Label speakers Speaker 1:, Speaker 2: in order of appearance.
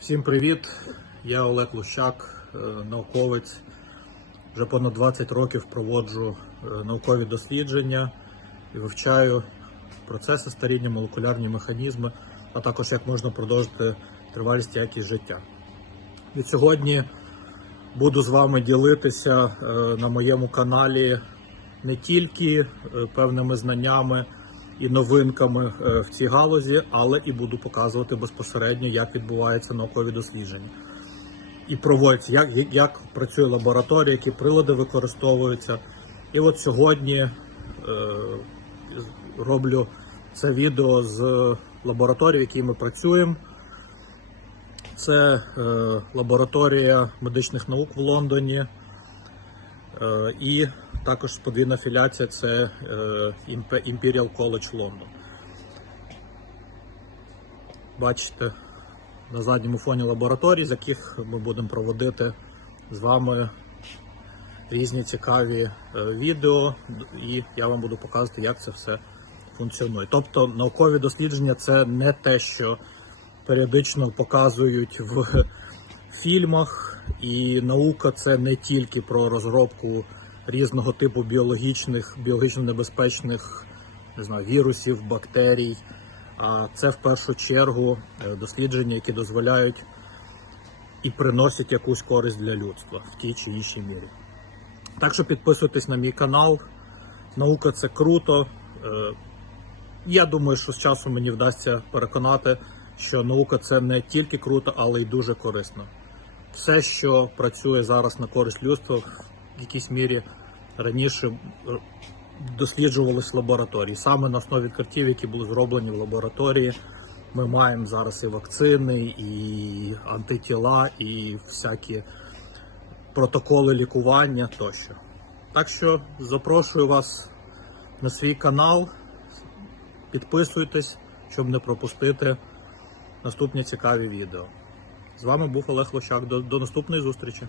Speaker 1: Всім привіт! Я Олег Лущак, е, науковець. Вже понад 20 років проводжу е, наукові дослідження і вивчаю процеси старіння, молекулярні механізми, а також як можна продовжити тривалість якість життя. Від сьогодні буду з вами ділитися е, на моєму каналі не тільки певними знаннями і новинками е, в цій галузі, але і буду показувати безпосередньо, як відбуваються наукові дослідження. І проводяться, як, як, як працює лабораторія, які прилади використовуються. І от сьогодні е, роблю це відео з лабораторії, в якій ми працюємо. Це е, лабораторія медичних наук в Лондоні. Е, і також подвійна афіляція це е, Imperial College London. Бачите на задньому фоні лабораторій, з яких ми будемо проводити з вами різні цікаві е, відео, і я вам буду показувати, як це все функціонує. Тобто наукові дослідження це не те, що періодично показують в фільмах, і наука це не тільки про розробку різного типу біологічних, біологічно небезпечних не знаю, вірусів, бактерій. А це в першу чергу е, дослідження, які дозволяють і приносять якусь користь для людства в тій чи іншій мірі. Так що підписуйтесь на мій канал. Наука це круто. Е, Я думаю, що з часом мені вдасться переконати, що наука це не тільки круто, але й дуже корисно. Все, що працює зараз на користь людства, в якійсь мірі раніше досліджувалось в лабораторії. Саме на основі відкриттів, які були зроблені в лабораторії, ми маємо зараз і вакцини, і антитіла, і всякі протоколи лікування тощо. Так що запрошую вас на свій канал, підписуйтесь, щоб не пропустити наступні цікаві відео. З вами був Олег Лощак. До, до наступної зустрічі.